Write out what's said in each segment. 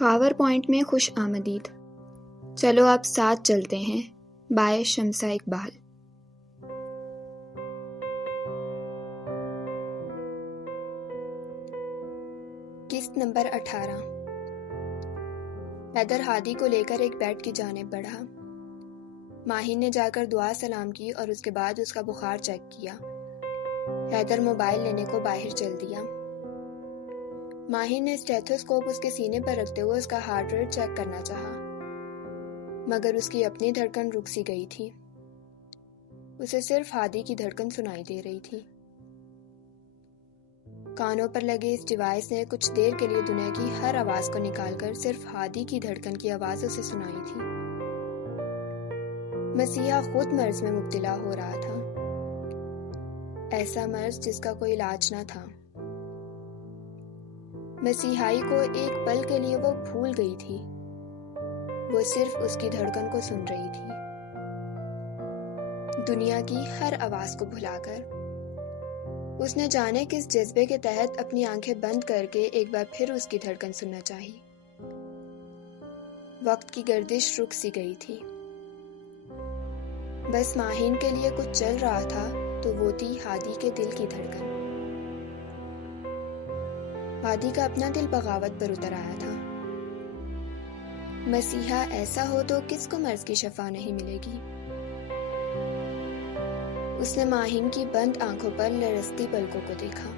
Khawar point میں خوش آمدید. چلو اب ساتھ چلتے ہیں. بائے شمسہ اقبال. قسط نمبر 18. حیدر ہادی کو لے کر ایک بیڈ کی جانب بڑھا. ماہین نے جا کر دعا سلام کی اور اس کے بعد اس کا بخار چیک کیا. حیدر موبائل لینے کو باہر چل دیا. ماہین نے اسٹیتھوسکوپ اس کے سینے پر رکھتے ہوئے اس کا ہارٹ ریٹ چیک کرنا چاہا، مگر اس کی اپنی دھڑکن رک سی گئی تھی. اسے صرف ہادی کی دھڑکن سنائی دے رہی تھی. کانوں پر لگے اس ڈیوائس نے کچھ دیر کے لیے دنیا کی ہر آواز کو نکال کر صرف ہادی کی دھڑکن کی آواز اسے سنائی تھی. مسیحا خود مرض میں مبتلا ہو رہا تھا، ایسا مرض جس کا کوئی علاج نہ تھا. مسیحائی کو ایک پل کے لیے وہ بھول گئی تھی. وہ صرف اس کی دھڑکن کو سن رہی تھی، دنیا کی ہر آواز کو بھلا کر. اس نے جانے کس جذبے کے تحت اپنی آنکھیں بند کر کے ایک بار پھر اس کی دھڑکن سننا چاہی. وقت کی گردش رک سی گئی تھی. بس ماہین کے لیے کچھ چل رہا تھا تو وہ تھی ہادی کے دل کی دھڑکن. ہادی کا اپنا دل بغاوت پر اتر آیا تھا. مسیحا ایسا ہو تو کس کو مرض کی شفا نہیں ملے گی. اس نے ماہین کی بند آنکھوں پر لرزتی پلکوں کو دیکھا.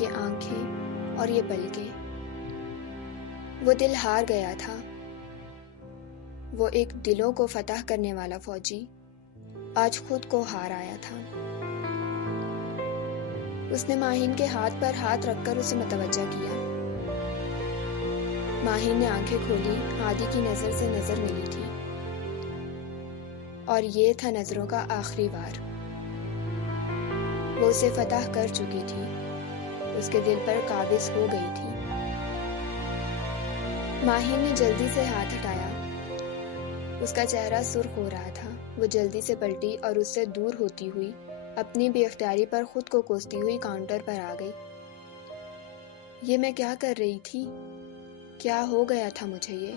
یہ آنکھیں اور یہ پلکیں. وہ دل ہار گیا تھا. وہ ایک دلوں کو فتح کرنے والا فوجی آج خود کو ہار آیا تھا. اس نے ماہین کے ہاتھ پر ہاتھ رکھ کر اسے متوجہ کیا. ماہین نے آنکھیں کھولی. ہادی کی نظر سے نظر ملی تھی اور یہ تھا نظروں کا آخری وار. وہ اسے فتح کر چکی تھی، اس کے دل پر قابض ہو گئی تھی. ماہین نے جلدی سے ہاتھ ہٹایا. اس کا چہرہ سرخ ہو رہا تھا. وہ جلدی سے پلٹی اور اس سے دور ہوتی ہوئی اپنی بے اختیاری پر خود کو کوستی ہوئی کاؤنٹر پر آ گئی. یہ میں کیا کر رہی تھی؟ کیا ہو گیا تھا مجھے یہ؟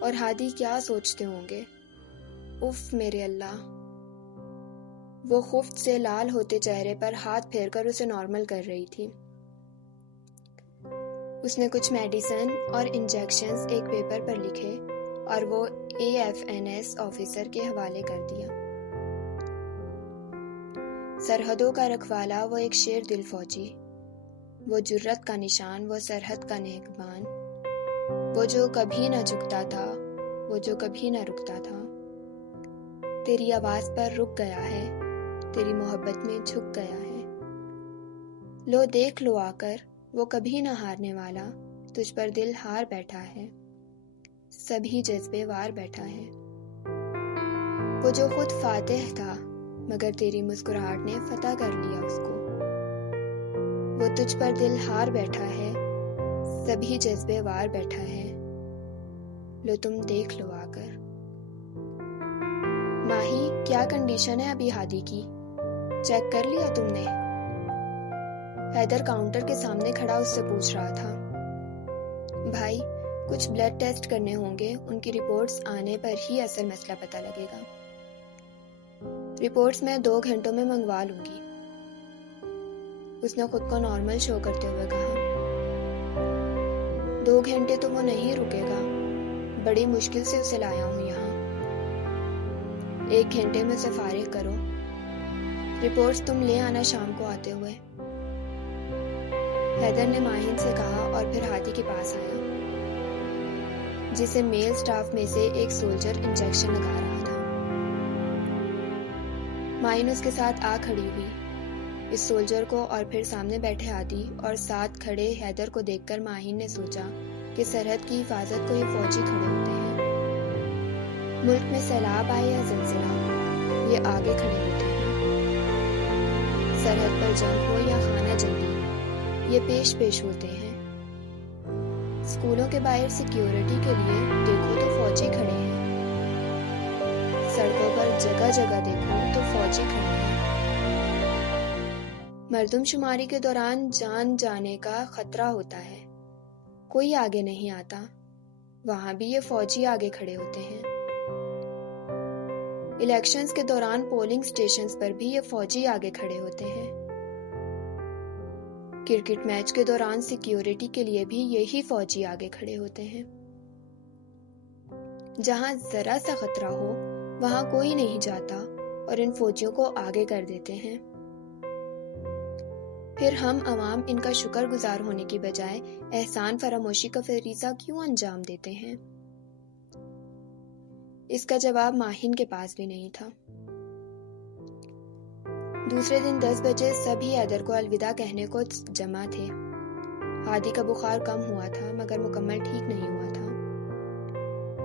اور ہادی کیا سوچتے ہوں گے؟ اف میرے اللہ. وہ خفت سے لال ہوتے چہرے پر ہاتھ پھیر کر اسے نارمل کر رہی تھی. اس نے کچھ میڈیسن اور انجیکشنز ایک پیپر پر لکھے اور وہ AFNS آفیسر کے حوالے کر دیا. سرحدوں کا رکھوالا، وہ ایک شیر دل فوجی، وہ جرت کا نشان، وہ سرحد کا نگہبان، وہ جو کبھی نہ جھکتا تھا، وہ جو کبھی نہ رکتا تھا. تیری آواز پر رک گیا ہے، تیری محبت میں جھک گیا ہے. لو دیکھ لو آ کر، وہ کبھی نہ ہارنے والا تجھ پر دل ہار بیٹھا ہے، سبھی جذبے وار بیٹھا ہے. وہ جو خود فاتح تھا مگر تیری مسکراہٹ نے فتح کر لیا اس کو. وہ تجھ پر دل ہار بیٹھا ہے، سبھی جذبے وار بیٹھا ہے. لو تم دیکھ لو آ کر. ماہی، کیا کنڈیشن ہے ابھی ہادی کی؟ چیک کر لیا تم نے؟ حیدر کاؤنٹر کے سامنے کھڑا اس سے پوچھ رہا تھا. بھائی، کچھ بلڈ ٹیسٹ کرنے ہوں گے، ان کی رپورٹس آنے پر ہی اصل مسئلہ پتہ لگے گا. رپورٹس میں 2 گھنٹوں میں منگوا لوں گی، اس نے خود کو نارمل شو کرتے ہوئے کہا. 2 گھنٹے تو وہ نہیں رکے گا، بڑی مشکل سے اسے لایا ہوں یہاں. 1 گھنٹے میں اسے فارغ کرو. رپورٹس تم لے آنا شام کو آتے ہوئے. حیدر نے ماہین سے کہا اور پھر ہادی کے پاس آیا، جسے میل سٹاف میں سے ایک سولجر انجیکشن لگا رہا تھا. ماہین اس کے ساتھ آ کھڑی ہوئی. اس سولجر کو اور پھر سامنے بیٹھے ہادی اور ساتھ کھڑے حیدر کو دیکھ کر ماہین نے سوچا کہ سرحد کی حفاظت کو یہ فوجی کھڑے ہوتے ہیں. ملک میں سیلاب آئے یا زلزلہ، یہ آگے کھڑے ہوتے ہیں. سرحد پر جنگ ہو یا خانہ جنگی، یہ پیش ہوتے ہیں. اسکولوں کے باہر سیکیورٹی کے لیے دیکھو تو فوجی کھڑے ہیں. سڑکوں پر جگہ جگہ دیکھو تو فوجی کھڑے ہیں. مردم شماری کے دوران جان جانے کا خطرہ ہوتا ہے، کوئی آگے نہیں آتا، وہاں بھی یہ فوجی آگے کھڑے ہوتے ہیں۔ الیکشنز کے دوران پولنگ سٹیشنز پر بھی یہ فوجی آگے کھڑے ہوتے ہیں۔ کرکٹ میچ کے دوران سیکیورٹی کے لیے بھی یہی فوجی آگے کھڑے ہوتے ہیں۔ جہاں ذرا سا خطرہ ہو وہاں کوئی نہیں جاتا اور ان فوجیوں کو آگے کر دیتے ہیں۔ پھر ہم عوام ان کا شکر گزار ہونے کی بجائے احسان فراموشی کا فریضہ کیوں انجام دیتے ہیں؟ اس کا جواب ماہین کے پاس بھی نہیں تھا۔ دوسرے دن 10 بجے سبھی حیدر کو الوداع کہنے کو جمع تھے۔ ہادی کا بخار کم ہوا تھا مگر مکمل ٹھیک نہیں ہوا تھا،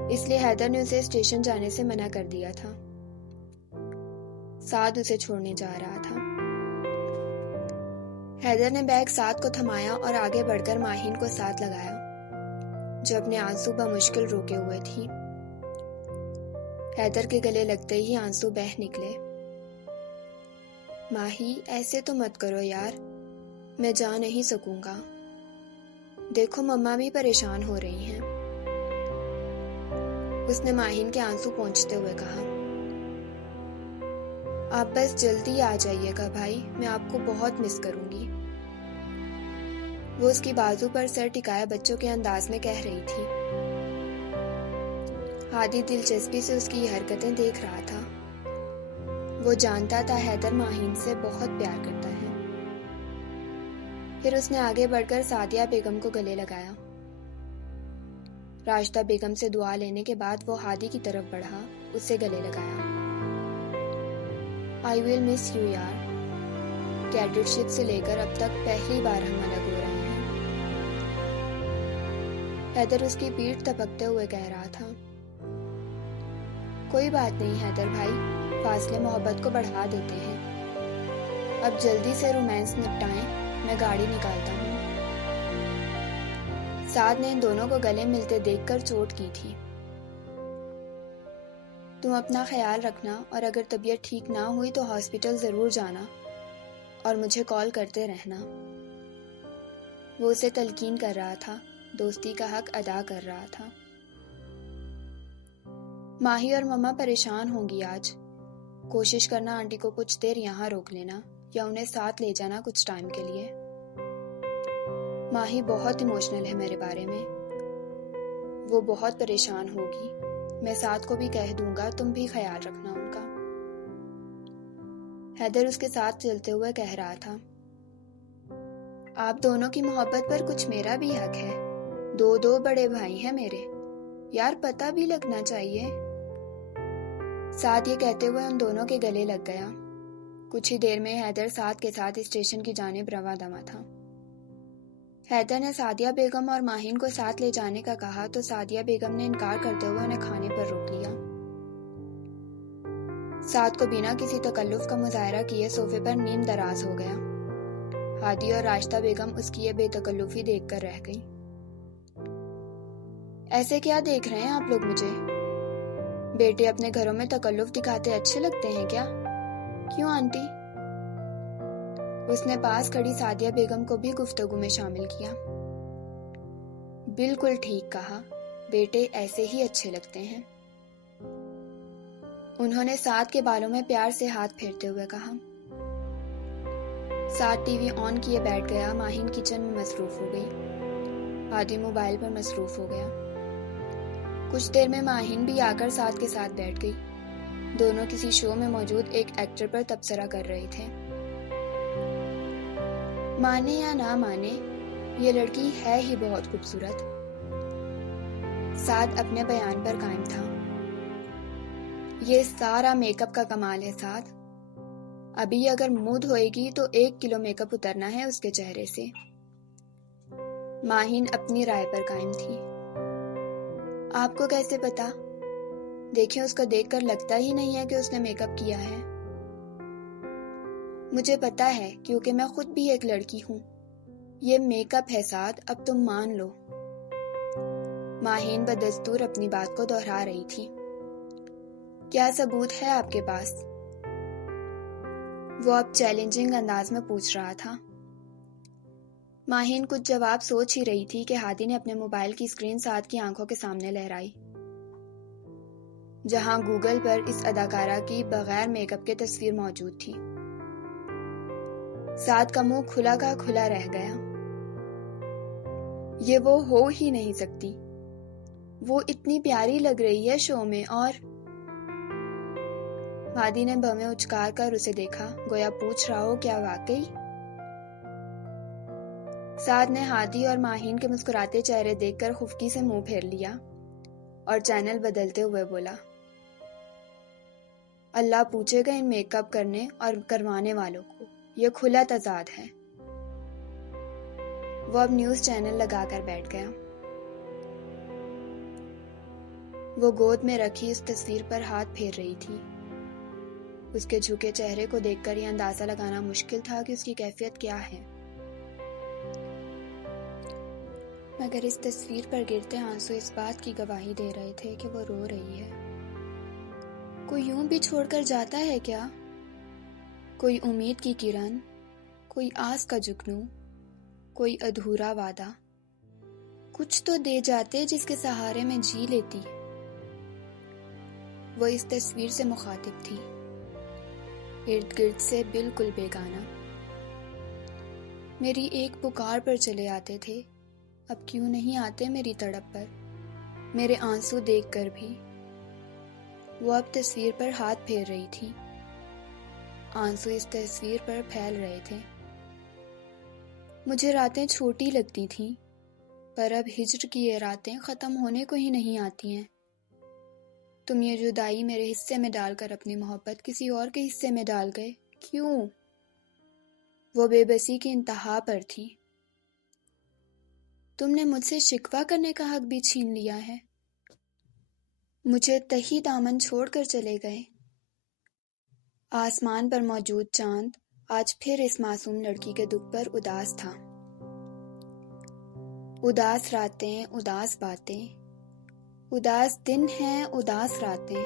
اس لیے حیدر نے اسے اسٹیشن جانے سے منع کر دیا تھا۔ سعد اسے چھوڑنے جا رہا تھا۔ حیدر نے بیگ سعد کو تھمایا اور آگے بڑھ کر ماہین کو ساتھ لگایا، جو اپنے آنسو بمشکل روکے ہوئے تھی۔ حیدر کے گلے لگتے ہی آنسو بہہ نکلے۔ ماہی ایسے تو مت کرو یار، میں جا نہیں سکوں گا، دیکھو مما بھی پریشان ہو رہی ہیں۔ اس نے ماہین کے آنسو پونچھتے ہوئے کہا، آپ بس جلدی آ جائیے گا بھائی، میں آپ کو بہت مس کروں گی۔ وہ اس کی بازو پر سر ٹکائے بچوں کے انداز میں کہہ رہی تھی۔ ہادی دلچسپی سے اس کی یہ حرکتیں دیکھ رہا تھا۔ وہ جانتا تھا حیدر ماہین سے بہت پیار کرتا ہے۔ پھر اس نے آگے بڑھ کر سعدیہ بیگم کو گلے لگایا۔ راشدہ بیگم سے دعا لینے کے بعد وہ ہادی کی طرف بڑھا، اس سے گلے لگایا۔ I will miss you یار، کیڈٹ شپ سے لے کر اب تک پہلی بار ہم الگ ہو رہے ہیں۔ حیدر اس کی پیٹھ تپکتے ہوئے کہہ رہا تھا۔ کوئی بات نہیں حیدر بھائی، فاصلے محبت کو بڑھا دیتے ہیں۔ اب جلدی سے رومانس نپٹائیں، میں گاڑی نکالتا ہوں۔ سعد نے ان دونوں کو گلے ملتے دیکھ کر چوٹ کی تھی۔ تم اپنا خیال رکھنا اور اگر طبیعت ٹھیک نہ ہوئی تو ہاسپٹل ضرور جانا اور مجھے کال کرتے رہنا۔ وہ اسے تلقین کر رہا تھا، دوستی کا حق ادا کر رہا تھا۔ ماہی اور مما پریشان ہوں گی آج، کوشش کرنا آنٹی کو کچھ دیر یہاں روک لینا یا انہیں ساتھ لے جانا کچھ ٹائم کے لیے۔ ماہی بہت ایموشنل ہے میرے بارے میں، وہ بہت پریشان ہوگی، میں ساتھ کو بھی کہہ دوں گا، تم بھی خیال رکھنا ان کا۔ حیدر اس کے ساتھ چلتے ہوئے کہہ رہا تھا، آپ دونوں کی محبت پر کچھ میرا بھی حق ہے، دو بڑے بھائی ہیں میرے، یار پتہ بھی لگنا چاہیے۔ سعد یہ کہتے ہوئے ان دونوں کے گلے لگ گیا۔ کچھ ہی دیر میں حیدر سعد کے ساتھ اسٹیشن کی جانب رواں دواں تھا۔ حیدر نے سعدیہ بیگم اور ماہین کو ساتھ لے جانے کا کہا تو سعدیہ بیگم نے انکار کرتے ہوئے انہیں کھانے پر روک لیا۔ سعد کو بنا کسی تکلف کا مظاہرہ کیے صوفے پر نیم دراز ہو گیا۔ ہادی اور راشدہ بیگم اس کی یہ بے تکلفی دیکھ کر رہ گئی۔ ایسے کیا دیکھ رہے ہیں آپ لوگ مجھے؟ بیٹے اپنے گھروں میں تکلف دکھاتے اچھے لگتے ہیں کیا؟ کیوں آنٹی؟ اس نے پاس کھڑی سعدیہ بیگم کو بھی گفتگو میں شامل کیا۔ بالکل ٹھیک کہا، بیٹے ایسے ہی اچھے لگتے ہیں۔ انہوں نے سعد کے بالوں میں پیار سے ہاتھ پھیرتے ہوئے کہا۔ سعد ٹی وی آن کیے بیٹھ گیا، ماہین کچن میں مصروف ہو گئی، ہادی موبائل پر مصروف ہو گیا۔ کچھ دیر میں ماہین بھی آ کر سعد کے ساتھ بیٹھ گئی۔ دونوں کسی شو میں موجود ایک ایکٹر پر تبصرہ کر رہے تھے۔ مانے یا نہ مانے، یہ لڑکی ہے ہی بہت خوبصورت۔ سعد اپنے بیان پر قائم تھا۔ یہ سارا میک اپ کا کمال ہے سعد، ابھی اگر منہ دھوئے گی تو 1 کلو میک اپ اترنا ہے اس کے چہرے سے۔ ماہین اپنی رائے پر قائم تھی۔ آپ کو کیسے پتا؟ دیکھیں اس کو دیکھ کر لگتا ہی نہیں ہے کہ اس نے میک اپ کیا ہے۔ مجھے پتا ہے کیونکہ میں خود بھی ایک لڑکی ہوں، یہ میک اپ ہے سعد، اب تم مان لو۔ ماہین بدستور اپنی بات کو دہرا رہی تھی۔ کیا ثبوت ہے آپ کے پاس؟ وہ اب چیلنجنگ انداز میں پوچھ رہا تھا۔ ماہین کچھ جواب سوچ ہی رہی تھی کہ ہادی نے اپنے موبائل کی اسکرین سعد کی آنکھوں کے سامنے لہرائی، جہاں گوگل پر اس اداکارہ کی بغیر میک اپ کے تصویر موجود تھی۔ سعد کا منہ کھلا کا کھلا رہ گیا۔ یہ وہ ہو ہی نہیں سکتی، وہ اتنی پیاری لگ رہی ہے شو میں۔ اور ہادی نے بھویں اچکار کر اسے دیکھا، گویا پوچھ رہا ہو کیا واقعی؟ سعد نے ہادی اور ماہین کے مسکراتے چہرے دیکھ کر خفکی سے منہ پھیر لیا اور چینل بدلتے ہوئے بولا، اللہ پوچھے گا ان میک اپ کرنے اور کروانے والوں کو، یہ کھلا تضاد ہے۔ وہ اب نیوز چینل لگا کر بیٹھ گیا۔ وہ گود میں رکھی اس تصویر پر ہاتھ پھیر رہی تھی۔ اس کے جھکے چہرے کو دیکھ کر یہ اندازہ لگانا مشکل تھا کہ اس کی کیفیت کیا ہے، مگر اس تصویر پر گرتے آنسو اس بات کی گواہی دے رہے تھے کہ وہ رو رہی ہے۔ کوئی یوں بھی چھوڑ کر جاتا ہے کیا؟ کوئی امید کی کرن، کوئی آس کا جگنو، کوئی ادھورا وعدہ، کچھ تو دے جاتے جس کے سہارے میں جی لیتی۔ وہ اس تصویر سے مخاطب تھی، ارد گرد سے بالکل بیگانہ۔ میری ایک پکار پر چلے آتے تھے، اب کیوں نہیں آتے میری تڑپ پر، میرے آنسو دیکھ کر بھی۔ وہ اب تصویر پر ہاتھ پھیر رہی تھی، آنسو اس تصویر پر پھیل رہے تھے۔ مجھے راتیں چھوٹی لگتی تھیں، پر اب ہجر کی یہ راتیں ختم ہونے کو ہی نہیں آتی ہیں۔ تم یہ جدائی میرے حصے میں ڈال کر اپنی محبت کسی اور کے حصے میں ڈال گئے، کیوں؟ وہ بے بسی کی انتہا پر تھی۔ تم نے مجھ سے شکوہ کرنے کا حق بھی چھین لیا ہے، مجھے تہی دامن چھوڑ کر چلے گئے۔ آسمان پر موجود چاند آج پھر اس معصوم لڑکی کے دکھ پر اداس تھا۔ اداس راتیں، اداس باتیں، اداس دن ہیں، اداس راتیں،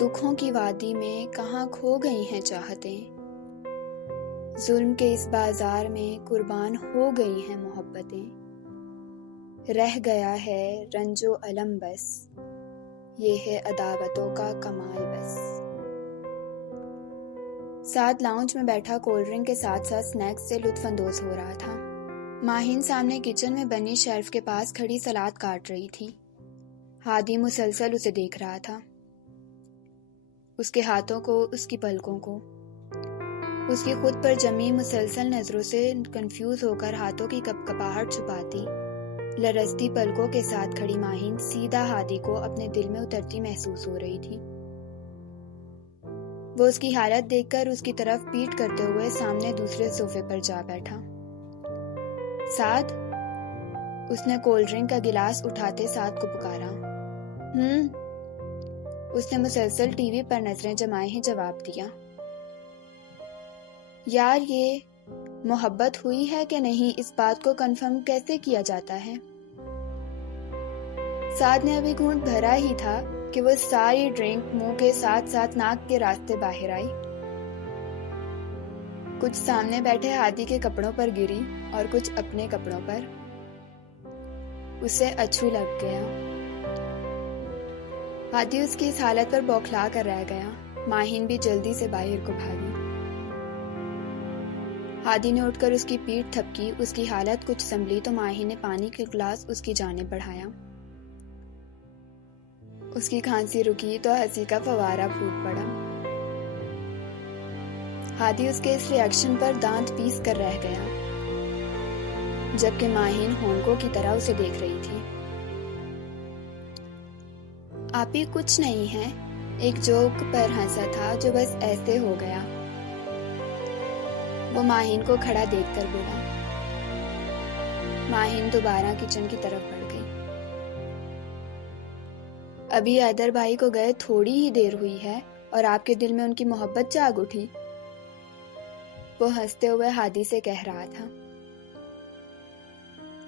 دکھوں کی وادی میں کہاں کھو گئی ہیں چاہتیں، ظلم کے اس بازار میں قربان ہو گئی ہیں محبتیں، رہ گیا ہے رنج و الم بس، یہ ہے عداوتوں کا کمال بس۔ سعد لاؤنج میں بیٹھا کولڈ ڈرنک کے ساتھ ساتھ سنیکس سے لطف اندوز ہو رہا تھا۔ ماہین سامنے کچن میں بنی شیلف کے پاس کھڑی سلاد کاٹ رہی تھی۔ ہادی مسلسل اسے دیکھ رہا تھا، اس کے ہاتھوں کو، اس کی پلکوں کو، اس کی خود پر جمی مسلسل نظروں سے کنفیوز ہو کر ہاتھوں کی کپکپاہٹ چھپاتی لرزتی پلکوں کے ساتھ کھڑی ماہین سیدھا ہادی کو اپنے دل میں اترتی محسوس ہو رہی تھی۔ وہ اس کی حالت دیکھ کر اس کی طرف پیٹ کرتے ہوئے سامنے دوسرے صوفے پر جا بیٹھا۔ سعد، اس نے کولڈ ڈرنک کا گلاس اٹھاتے سعد کو پکارا۔ اس نے مسلسل ٹی وی پر نظریں جمائے ہی جواب دیا۔ یار، یہ محبت ہوئی ہے کہ نہیں، اس بات کو کنفرم کیسے کیا جاتا ہے؟ سعد نے ابھی گھونٹ بھرا ہی تھا کہ وہ ساری ڈرنک منہ کے ساتھ ساتھ ناک کے راستے باہر آئی، کچھ سامنے بیٹھے ہادی کے کپڑوں پر گری اور کچھ اپنے کپڑوں پر۔ اسے اچھو لگ گیا۔ ہادی اس کی اس حالت پر بوکھلا کر رہ گیا۔ ماہین بھی جلدی سے باہر کو بھاگی۔ ہادی نے اٹھ کر اس کی پیٹھ تھپکی، اس کی حالت کچھ سنبھلی تو ماہین نے پانی کا گلاس اس کی جانب بڑھایا۔ اس کی کھانسی رکی تو ہنسی کا فوارہ پھوٹ پڑا۔ ہادی اس کے اس ریاکشن پر دانت پیس کر رہ گیا، جبکہ ماہین ہونکوں کی طرح اسے دیکھ رہی تھی۔ آپ ہی کچھ نہیں ہے، ایک جوک پر ہنسا تھا جو بس ایسے ہو گیا۔ وہ ماہین کو کھڑا دیکھ کر بولا۔ ماہین دوبارہ کچن کی طرف بڑھ گئی۔ ابھی حیدر بھائی کو گئے تھوڑی ہی دیر ہوئی ہے اور آپ کے دل میں ان کی محبت جاگ اٹھی، وہ ہنستے ہوئے ہادی سے کہہ رہا تھا۔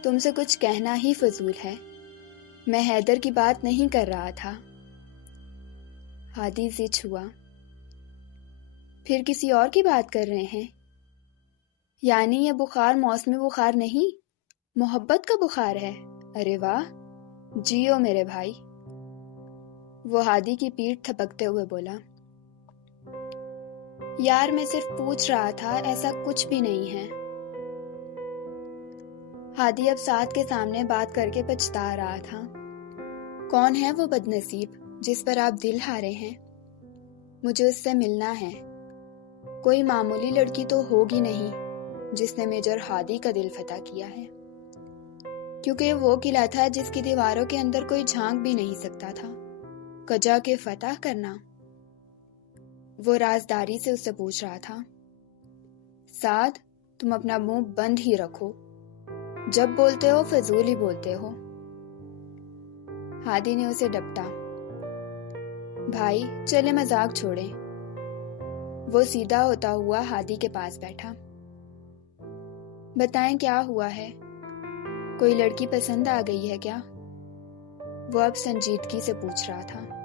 تم سے کچھ کہنا ہی فضول ہے، میں حیدر کی بات نہیں کر رہا تھا۔ ہادی زچ ہوا۔ پھر کسی اور کی بات کر رہے ہیں؟ یعنی یہ بخار موسمی بخار نہیں، محبت کا بخار ہے۔ ارے واہ، جیو میرے بھائی۔ وہ ہادی کی پیٹھ تھپکتے ہوئے بولا، یار میں صرف پوچھ رہا تھا، ایسا کچھ بھی نہیں ہے۔ ہادی اب سعد کے سامنے بات کر کے پچھتا رہا تھا۔ کون ہے وہ بد نصیب جس پر آپ دل ہارے ہیں؟ مجھے اس سے ملنا ہے۔ کوئی معمولی لڑکی تو ہوگی نہیں جس نے میجر ہادی کا دل فتح کیا ہے، کیونکہ یہ وہ قلعہ تھا جس کی دیواروں کے اندر کوئی جھانک بھی نہیں سکتا تھا۔ کجا کے فتح کرنا؟ وہ رازداری سے اس سے پوچھ رہا تھا۔ سعد، تم اپنا منہ بند ہی رکھو، جب بولتے ہو فضول ہی بولتے ہو۔ ہادی نے اسے ڈپٹا۔ بھائی چلے مذاق چھوڑیں۔ وہ سیدھا ہوتا ہوا ہادی کے پاس بیٹھا۔ بتائیں کیا ہوا ہے؟ کوئی لڑکی پسند آ گئی ہے کیا؟ وہ اب سنجیدگی سے پوچھ رہا تھا۔